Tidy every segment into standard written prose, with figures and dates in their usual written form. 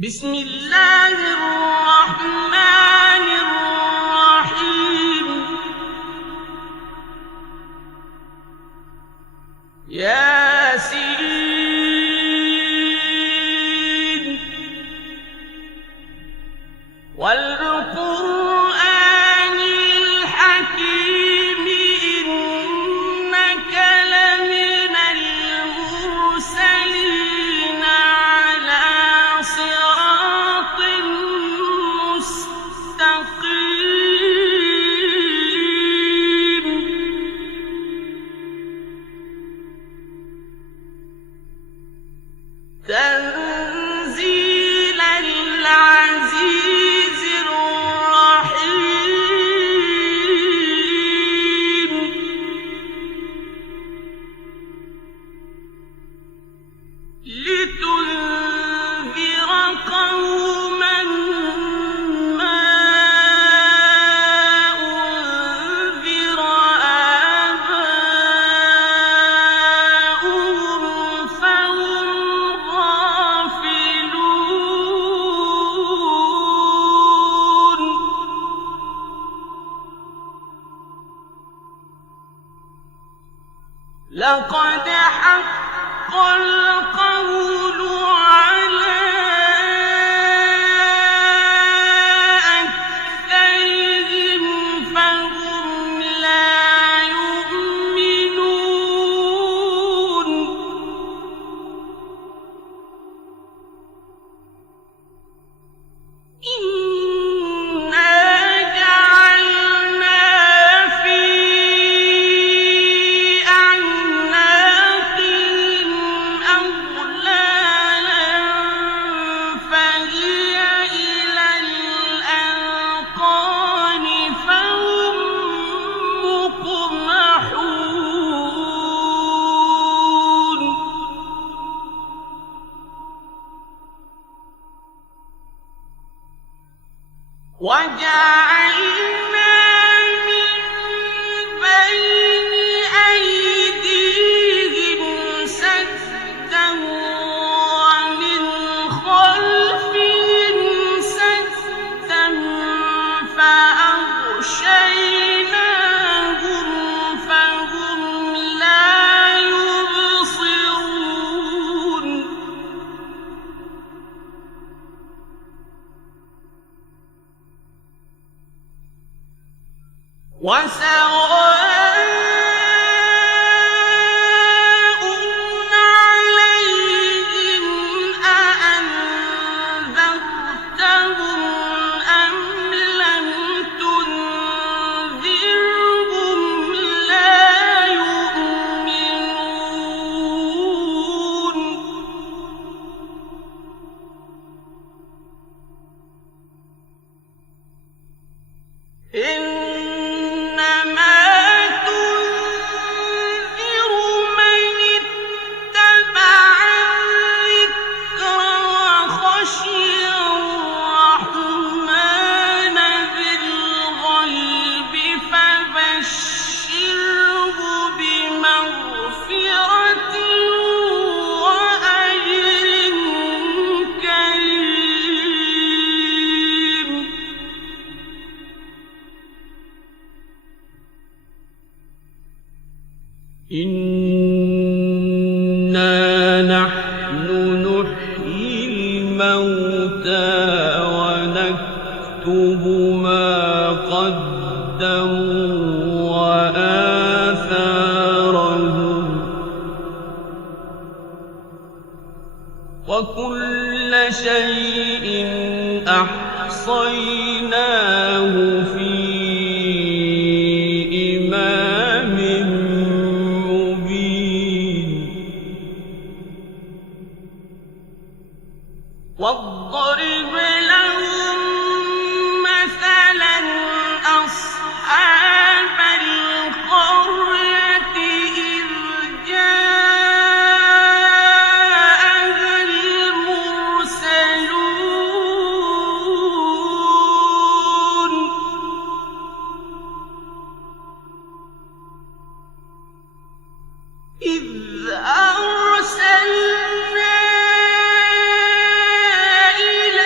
بسم الله الرحمن الرحيم. ياسين والقرآن الحكيم إنك لمن المرسلين على صراط مستقيم. تنزيل العزيز الرحيم. لتنذر قوما ما أنذر آباؤهم فهم غافلون. لقد حق القول على أكثرهم فهم لا يؤمنون. إنا جعلنا في أعناقهم أغلالا فهي إلى الأذقان فهم مقمحون. وجعلنا من بين أيديهم سدا ومن خلفهم سدا فأغشيناهم فهم لا يبصرون. وسواء عليهم أأنذرتهم أم لم تنذرهم لا يؤمنون. إنما تنذر من اتبع الذكر وخشي الرحمن بالغيب فبشره بمغفرة وأجر كريم. إنا نحن نحيي الموتى ونكتب ما قدموا وآثارهم وكل شيء أحصيناه في إمام مبين. واضرب لهم مثلا أصحاب القرية إذ جاءها المرسلون. إذ أرسلنا إلى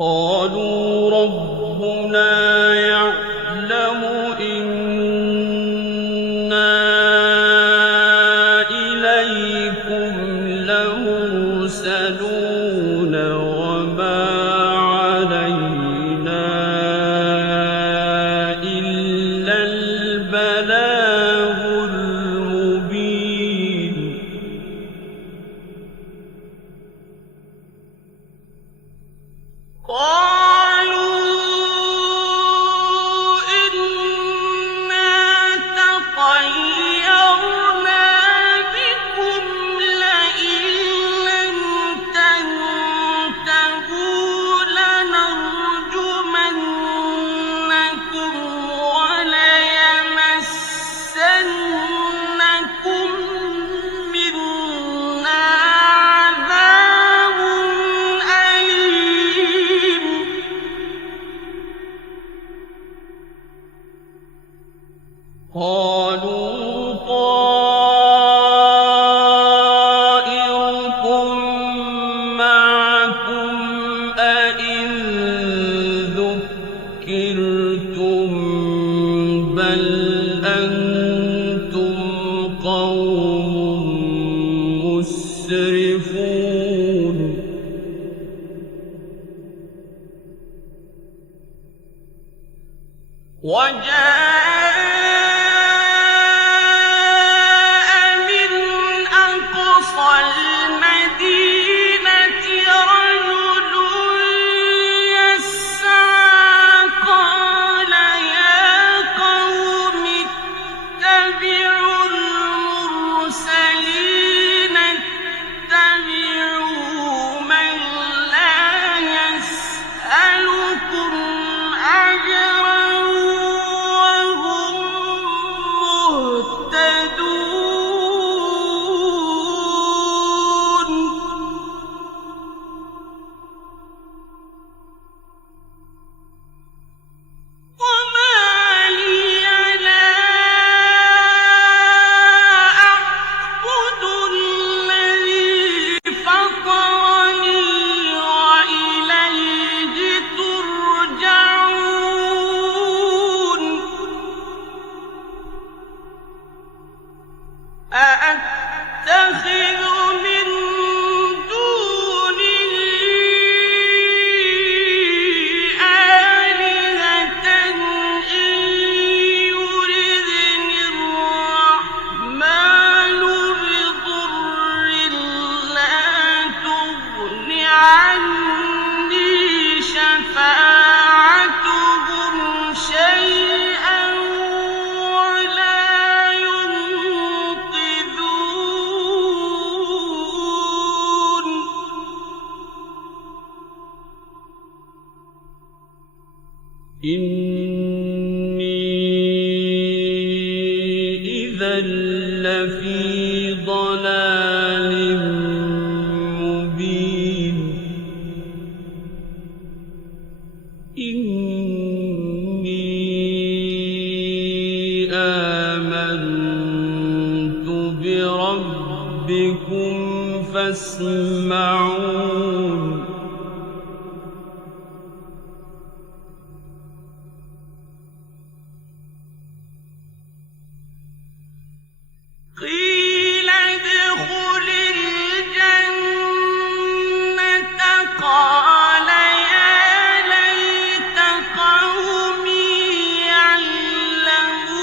قالوا ربنا يعلم إنا إليكم لمرسلون وما علينا إلا البلاغ المبين قالوا إنا تطيرنا بكم لئن لم تنتهوا لنرجمنكم وليمسنكم منا عذاب أليم قالوا طائركم معكم أئن ذكرتم بل أنتم قوم مسرفون وجاء من أقصى المدينة رجل يسعى قال يا قوم اتبعوا المرسلين اتبعوا من لا يسألكم أجرا وهم مهتدون وما لي لا أعبد الذي فطرني وإليه ترجعون أأتخذ من دونه آلهة إن يردني الرحمن بضر لا تغن عني شفاعتهم شيئا ولا ينقذون إني إذا لفي ضلال مبين إني آمنت بربكم فاسمعون قيل ادخل الجنة قال يا ليت قومي يعلمون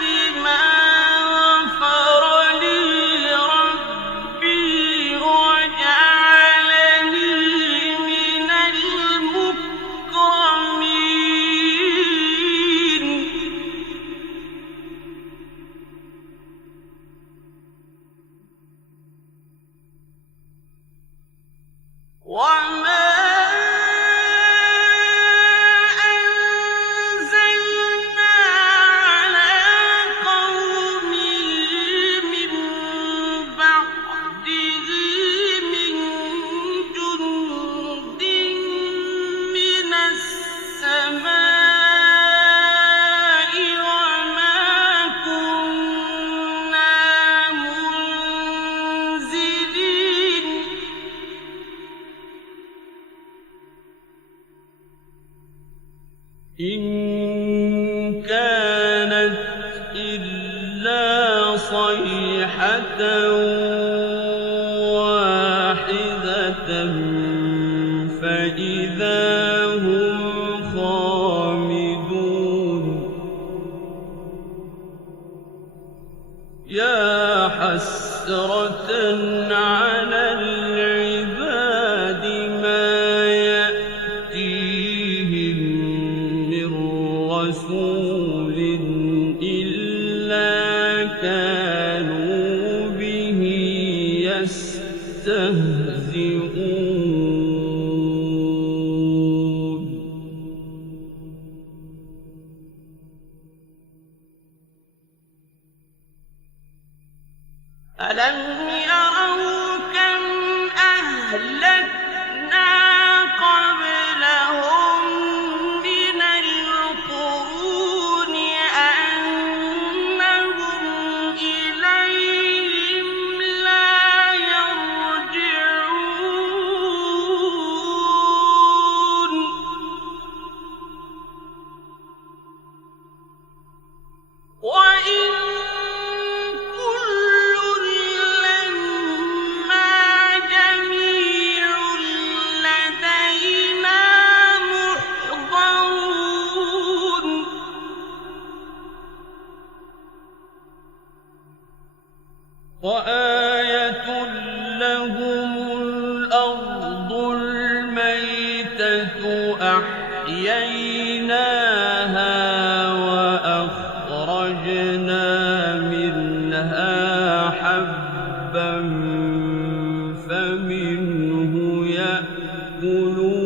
بما غفر لي ربي وجعلني من المكرمين وما أنزلنا على قومه من بعده من جند من السماء وما كنا منزلين إن كانت إلا صيحة واحدة فإذا هم خامدون يا حسرة على العباد ما يأتيهم من رسول إلا كانوا به يستهزئون ألم يروا كم أهلكنا قبلهم من القرون أنهم إليهم لا يرجعون وإن كل لما جميع لدينا محضرون وآية لهم الأرض الميتة أحييناها وأخرجنا منها حبا فمنه يأكلون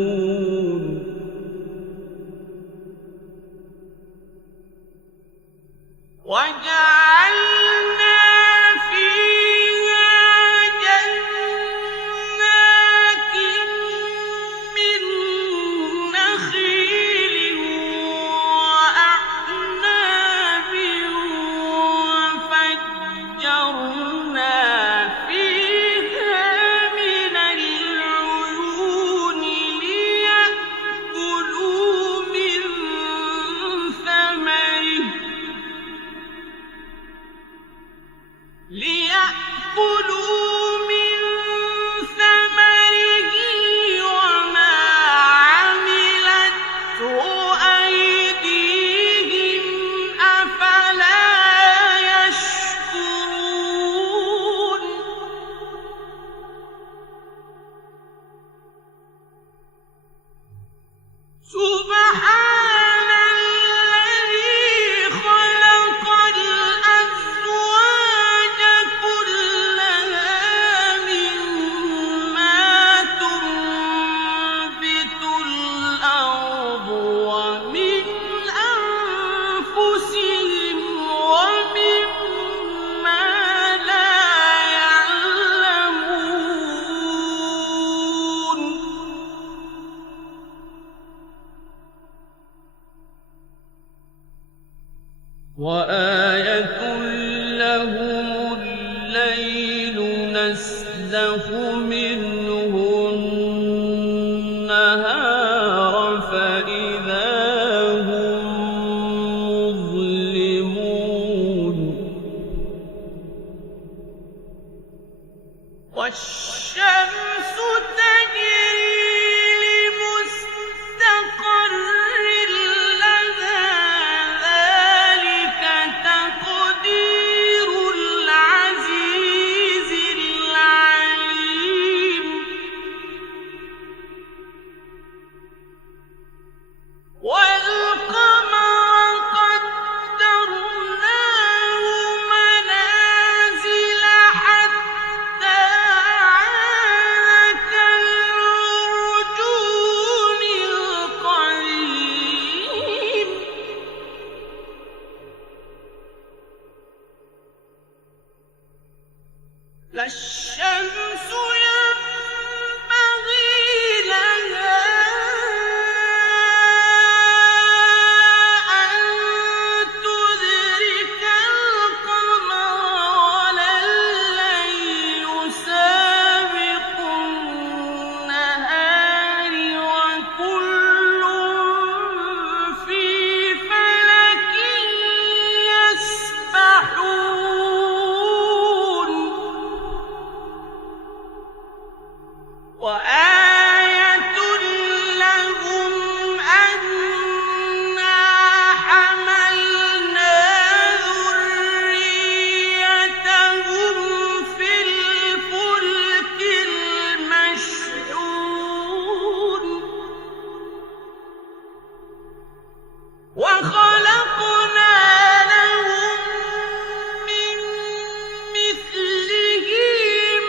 وجعلنا فيها جنات من نخيل وأعناب وفجرنا فيها من العيون ليأكلوا من ثمره وما عملته أيديهم أفلا يشكرون سبحان الذي خلق الأزواج كلها مما تنبت الأرض ومن أنفسهم ومما لا يعلمون وآية لهم الليل نسلخ منه النهار فإذا هم مظلمون والشمس تجري لمستقر لها ذلك تقدير العزيز العليم والقمر قدرناه منازل حتى عاد وآية لهم أنا حملنا ذريتهم في الفلك المشحون وخلقنا لهم من مثله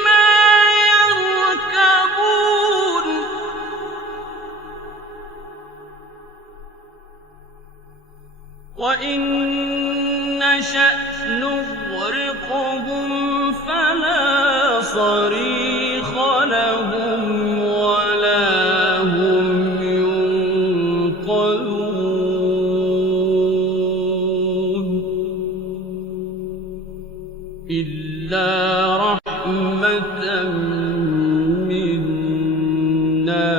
ما يركبون وإن نشأ نغرقهم فلا صريخ لهم ولا هم ينقذون إلا رحمة منا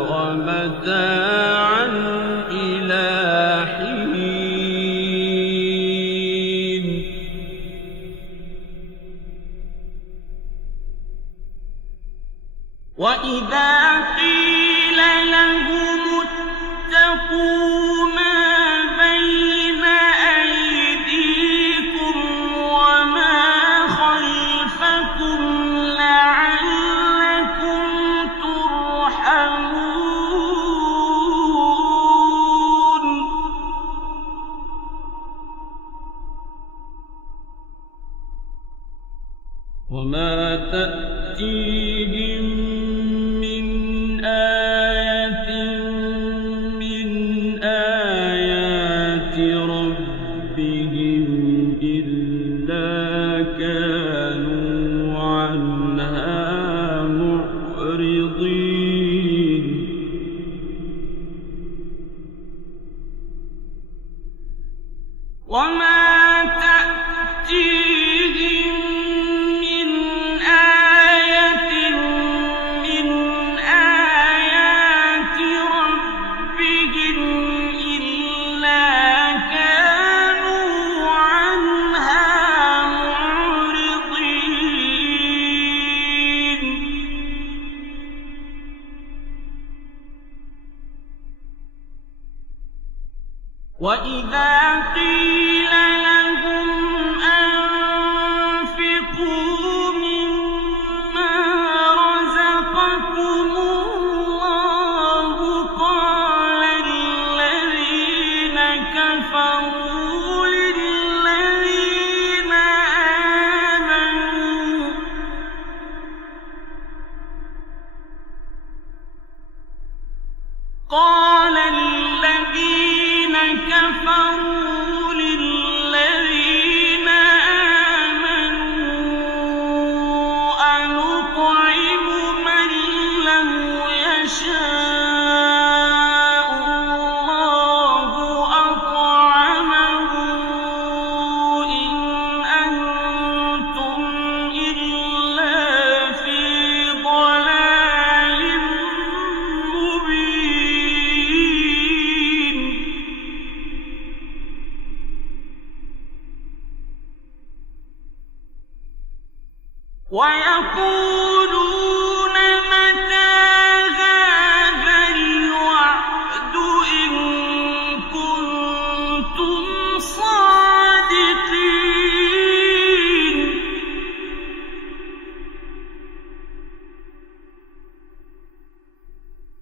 ومتاعا إلى حين وإذا قيل لهم اتقوا ما بين أيديكم وما خلفكم لعلكم ترحمون وما تأتيهم من آية من آيات ربهم إلا كانوا عنها معرضين وما تأتيهم من آية من آيات ربهم إلا كانوا عنها معرضين وإذا قيل لهم أنفقوا مما رزقكم الله قال الذين كفروا للذين آمنوا قال الذين كفروا للذين آمنوا أنطعم من لو يشاء الله أطعمه إن أنتم إلا في ضلال مبين ويقولون متى هذا الوعد إن كنتم صادقين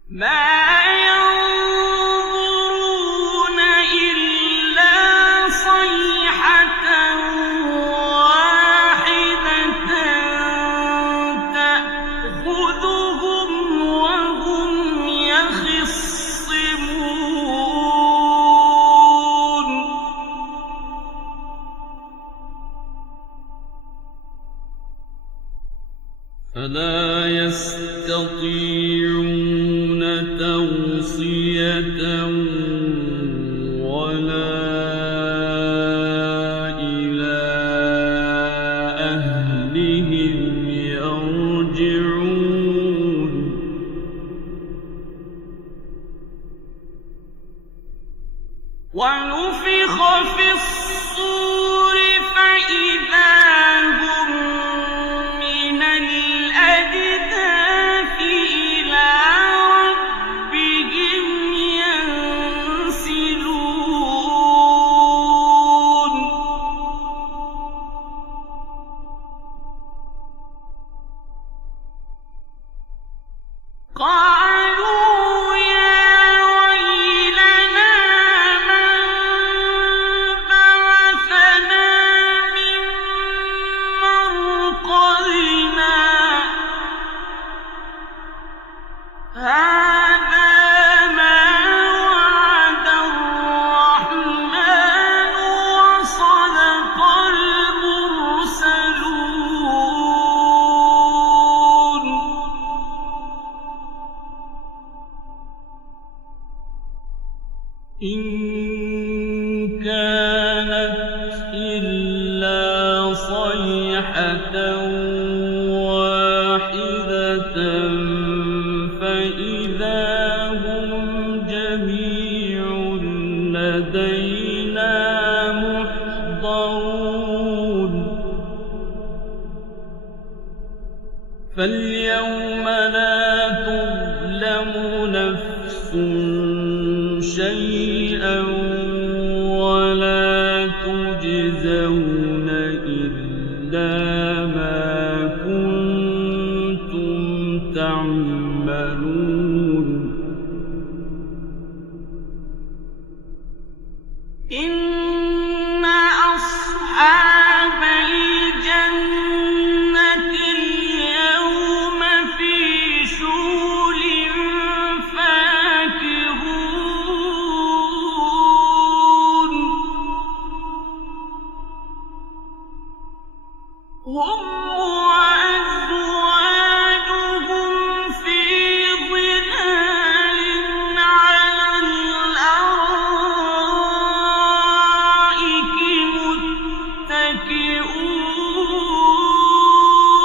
ما ينظرون إلا صيحة واحدة تأخذهم وهم يخصمون فلا يستطيعون توصية ولا إلى أهلهم يرجعون ونفخ في الصور فإذا هم من الأجداث قالوا يا ويلنا من بعثنا من مرقدنا هذا ما وعد الرحمن وصدق المرسلون إن كانت إلا صيحة واحدة فإذا هم جميع لدينا محضرون فاليوم لا تظلم نفس شيئا ولا تجزون إلا ما كنتم تعملون إن أصحاب الجنة اليوم في شغل فاكهون هم وأزواجهم في ظلال على الأرائك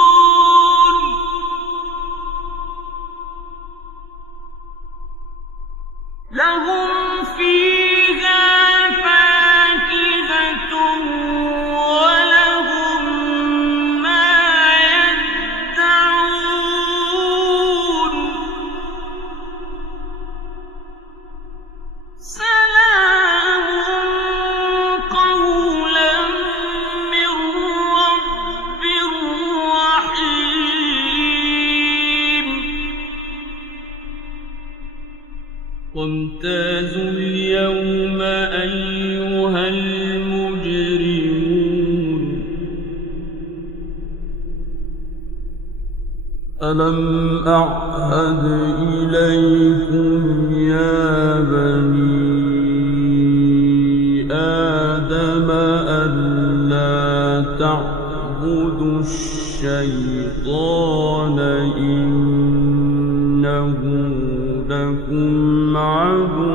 متكئون لهم فيها فاكهة ولهم ما يدعون سلام قولا من رب رحيم وامتازوا اليوم أيها المجرمون ألم أعهد إليكم يا بني آدم ألا تعبدوا الشيطان إنه لكم عدو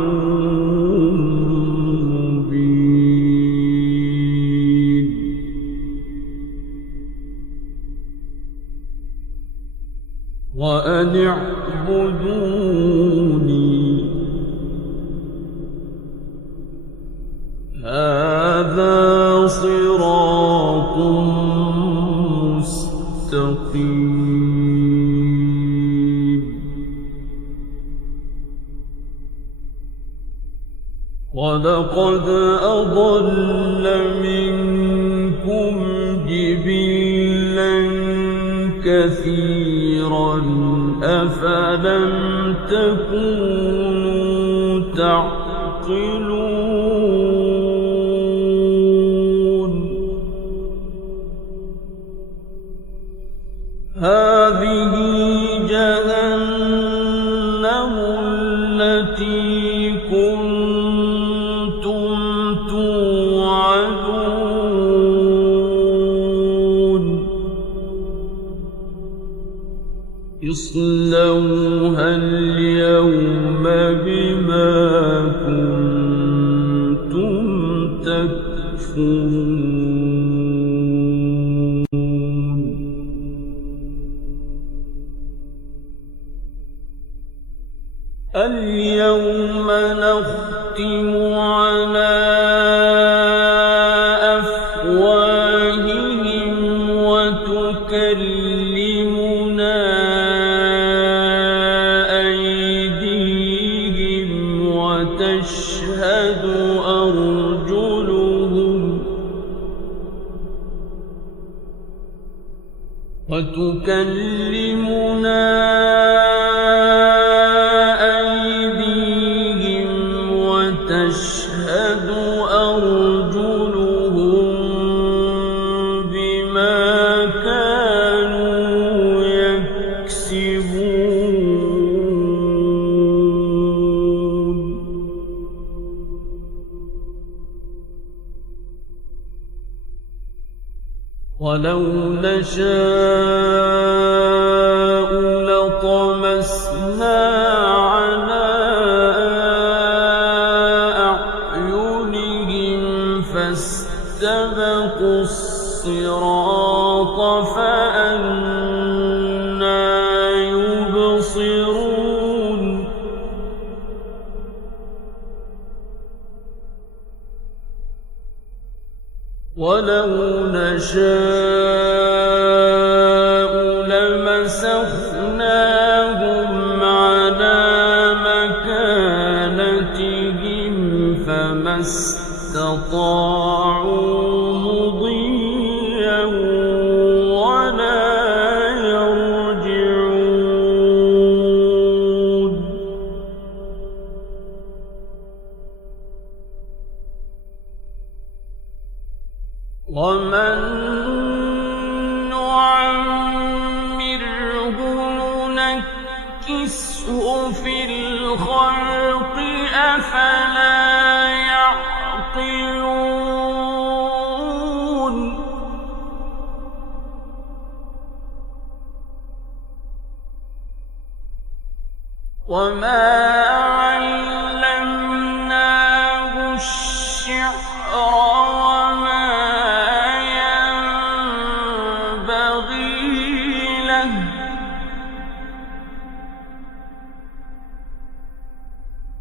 مبين وأن اعبدوني هذا صراط مستقيم ولقد أضل منكم جبلا كثيرا أفلم تكونوا تعقلون هذه جهنم التي كنتم توعدون اصلوها اليوم بما كنتم تكفرون اليوم نختم على أفواههم وتكلمنا أيديهم وتشهد أرجلهم وَلَوْ نَشَاءُ لَطَمَسْنَا عَلَىٰ أَعْيُنِهِمْ فَاسْتَبَقُوا الصِّرَاطَ فَأَنَّىٰ يُبْصِرُونَ وَلَوْ نَشَاءُ لَمَسَخْنَاهُمْ عَلَىٰ مَكَانَتِهِمْ فَمَا اسْتَطَاعُوا مُضِيًّا وَلَا يَرْجِعُونَ وَمَن نُّعَمِّرْهُ نُنَكِّسْهُ فِي الْخَلْقِ ۖ أَفَلَا يَعْقِلُونَ وَمَا عَلَّمْنَاهُ الشِّعْرَ وَمَا يَنبَغِي لَهُ ۚ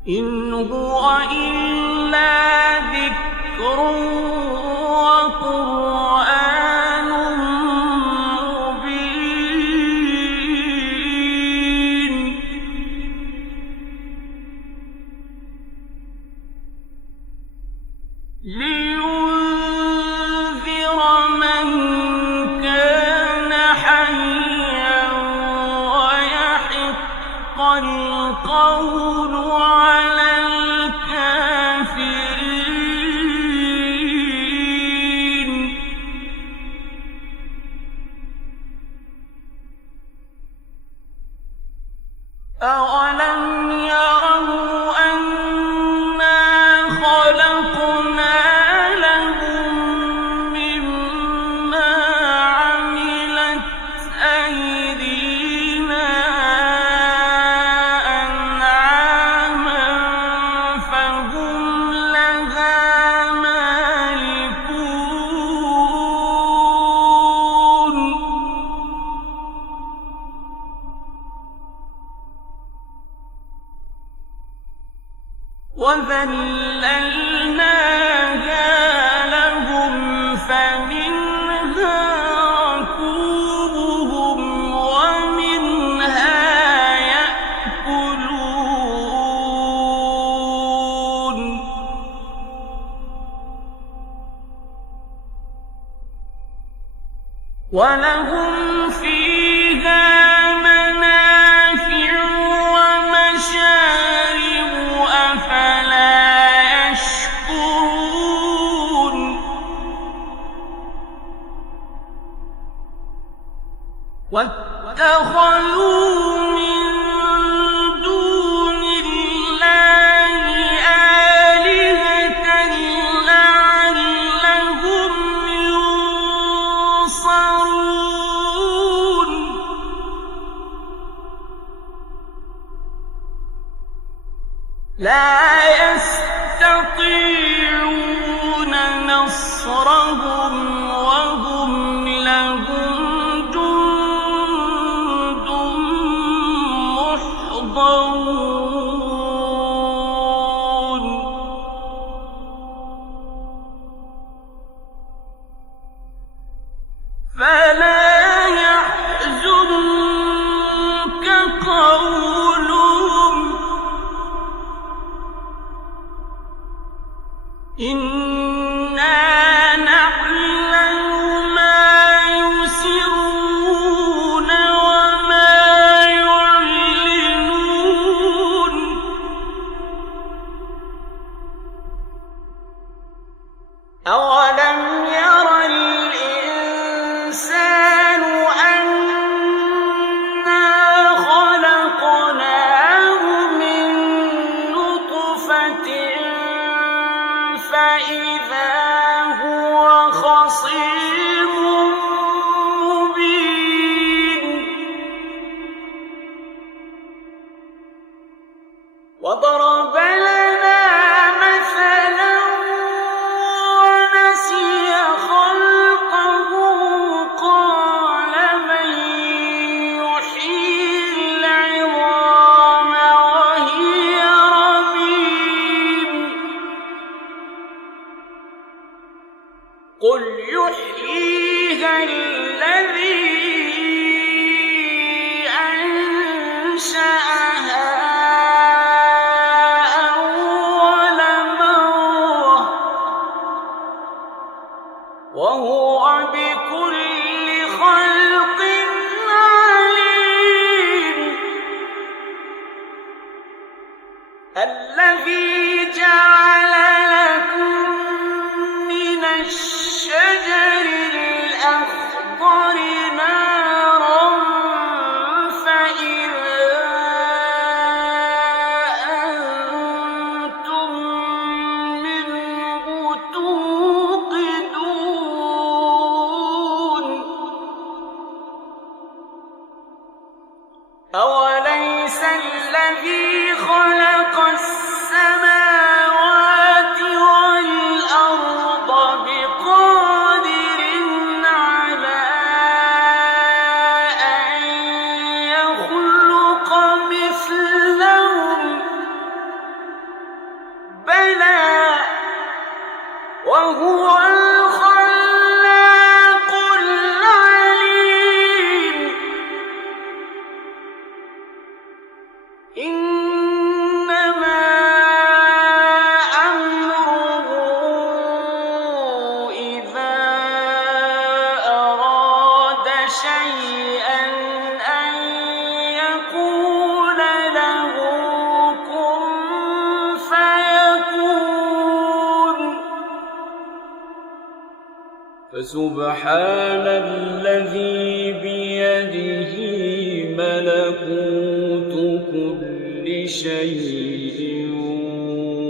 إِنْ هُوَ إِلَّا ذِكْرٌ وَقُرْآنٌ مُّبِينٌ لِيُنذِرَ مَن كَانَ حَيًّا وَيَحِقَّ الْقَوْلُ عَلَى الْكَافِرِينَ أَوَلَمْ يَرَوْا أَنَّا خَلَقْنَا لَهُم مِّمَّا عَمِلَتْ أَيْدِينَا أَنْعَامًا فَهُمْ لَهَا مَالِكُونَ وَذَلَّلْنَاهَا لَهُمْ فَمِنْهَا رَكُوبُهُمْ وَمِنْهَا يَأْكُلُونَ وَلَهُمْ فِيهَا مَنَافِعُ وَمَشَارِبُ أَفَلَا يَشْكُرُونَ وَاتَّخَذُوا مِن دُونِ اللَّهِ آلِهَةً لَّعَلَّهُمْ يُنصَرُونَ لَا يَسْتَطِيعُونَ نَصْرَهُمْ وَهُمْ لَهُمْ جُندٌ مُّحْضَرُونَ فَلَا يَحْزُنكَ قَوْلُهُمْ ۘ إِنَّا نَعْلَمُ مَا يُسِرُّونَ وَمَا يُعْلِنُونَ وضرب لنا مثلا ونسي خلقه قال من يحيي العظام وهي رميم قل يحييها الذي أنشأها وهو بكل خلق عليم الذي جعل لكم من الشجر الأخضر نارا فإذا أنتم منه توقدون أوليس الذي خلق السماوات والأرض بقادر على أن يخلق مثلهم بلى وهو الخلاق العليم إنما أمره إذا أراد شيئا أن يقول له كن فيكون فسبحان الذي بيده ملكوت كل شيء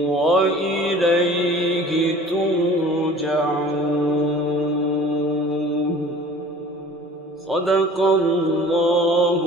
وإليه ترجعون صدق الله